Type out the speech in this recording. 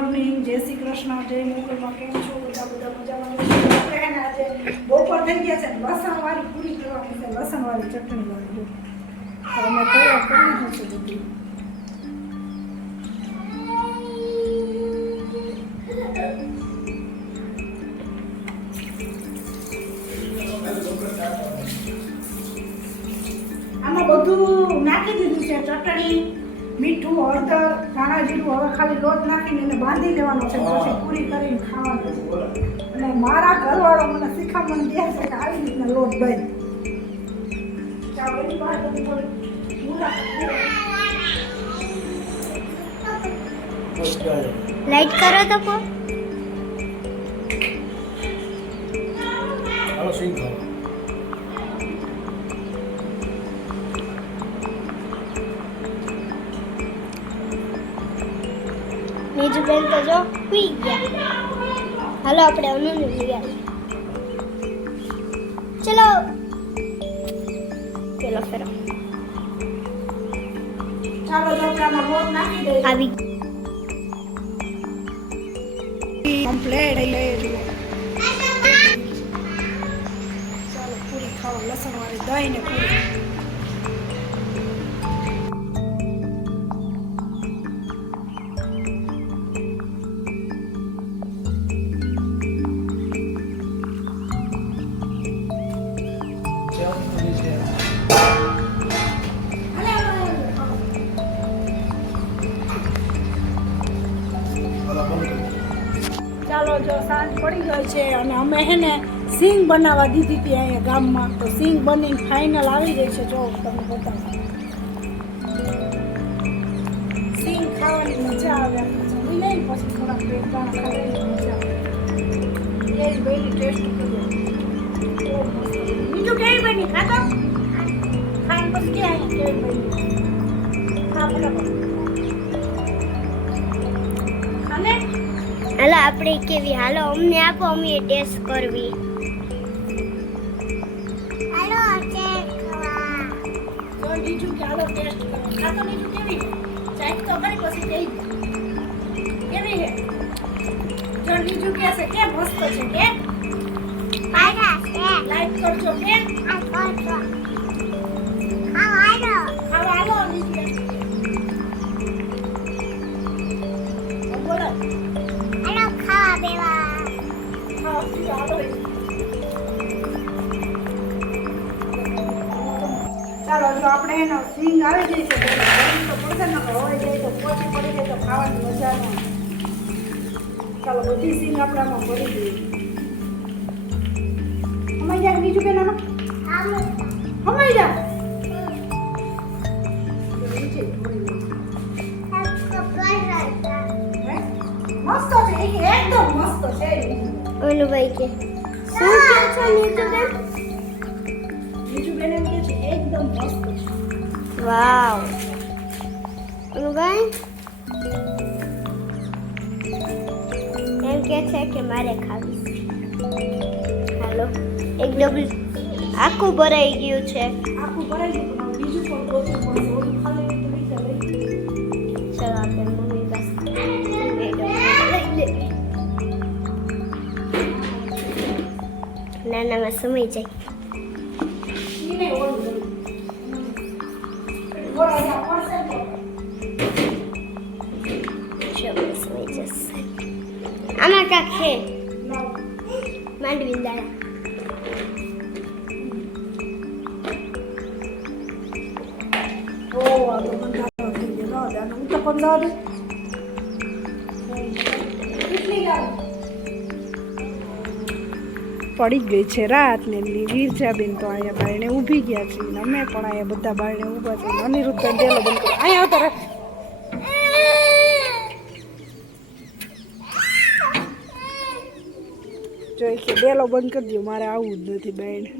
Morning, જય શ્રી કૃષ્ણ, જય મોગલમાં. કેમ છો બધા મજામાં? આપણે એને આજે બપોર થઈ ગયા છે ને લસણવાળી પૂરી કરવાની છે, લસણવાળી ચટણીવાળી. અમે તૈયાર કરી લીધું છે બધું. આમાં બધું નાખી દીધું છે, ચટણી, મીઠું, હળદર, ધાણા જીરું. હવે ખાલી લોટ નાખીને એને બાંધી લેવાનો છે, પછી પૂરી કરીને ખાવાનું છે. અને મારા ઘરવાળો મને શીખામણ દે છે કે આવી રીતના લોટ બાંધ. લાઈટ કરો તો કો હાલો સિંગ ખાઓ. નીજુ બેન તો જો પી ગયા. હાલો આપણે અનુને લઈ આવીએ. ચલો પેલો ફેરો ચાલો તો આપણે આમાં લોટ નાખી દઈએ. આવી કમ્પ્લેટ ચાલો પૂરી ખાવા, લસણવાળી દહીં ને પૂરી. ચાલો જો સાંજ પડી ગઈ છે અને અમે હે ને સિંગ બનાવવા દીધી હતી અહીંયા ગામમાં. તો સિંગ બનીને ફાઇનલ આવી ગઈ છે. જો તમે બતાવો, સિંગ ખાવાની મજા આવે. આપણે જમી લઈને પછી થોડાક પેટ દાણા ખાવાની મજા આવે. એ બેની ટેસ્ટ કરીએ. બીજું કેવી બની ખાતો ખાઈને પછી કે અહીંયા કેવી બની ખા બરાબર. અને હાલો આપણે કેવી, હાલો અમને આપો, અમે ટેસ્ટ કરવી. હાલો ટેસ્ટ કરવા તો બીજું કે હાલો ટેસ્ટ કરો. ખાતો બીજું કેવી ચાઈક તો કરી પછી કહી કેવી છે. જો બીજું કે છે કે મસ્ત છે કે પાડા છે લાઈક કરજો કે આ કરજો. હા હાલો હવે હાલો બીજું બોલો હાલો ખાવા બેવા. હા હાલો. ચાલો જો આપણે એનો સિંગ આવી જઈ છે તો પડશે ને હોય જાય તો પોચી પડી જાય તો ખાવાની મજા ન આવે. ચાલો બધી સિંગ આપણે આમાં ભરી દઈએ. હમાઈ જાય બીજું કે નાનો હમાઈ જાય. નીચે ભરી દઈએ. મસ્ત છે, એકદમ મસ્ત છે. અનુભાઈ કે શું કે છો નીતુ બેન? બીજું બેન એમ કે છે એકદમ મસ્ત છે. વાવ અનુભાઈ એમ કે છે કે મારે ખાવી. હાલો એકદમ આખું ભરાઈ ગયું છે. આખું ભરાઈ ગયું પણ બીજું પણ ગોતવું પડશે. ઓલું ખાલી રીતે નીચે લઈ. ચલો આપણે મમ્મી પાસે લઈ લે. નાનામાં સમય જાય. ઈને ઓલું લઈ. બોલા જા પડશે તો ચલો સમય જશે. આમાં કાંક છે લાવ. માંડવી દાડા. ઓ આ તો બંધારો થઈ ગયો. લાવ દાનો હું તો બંધારો કેટલી લાવ પડી ગઈ છે રાત ને. વીરજાબેન તો અહીંયા બારણે ઊભી ગયા છે ને અમે પણ અહીંયા બધા બારણે ઊભા છે. અનિરુદ્ધબેન ડેલો બંધ કરો. અહીંયા આવતા રાખ. જોઈ કે ડેલો બંધ કરી દો, મારે આવવું જ નથી બારણે.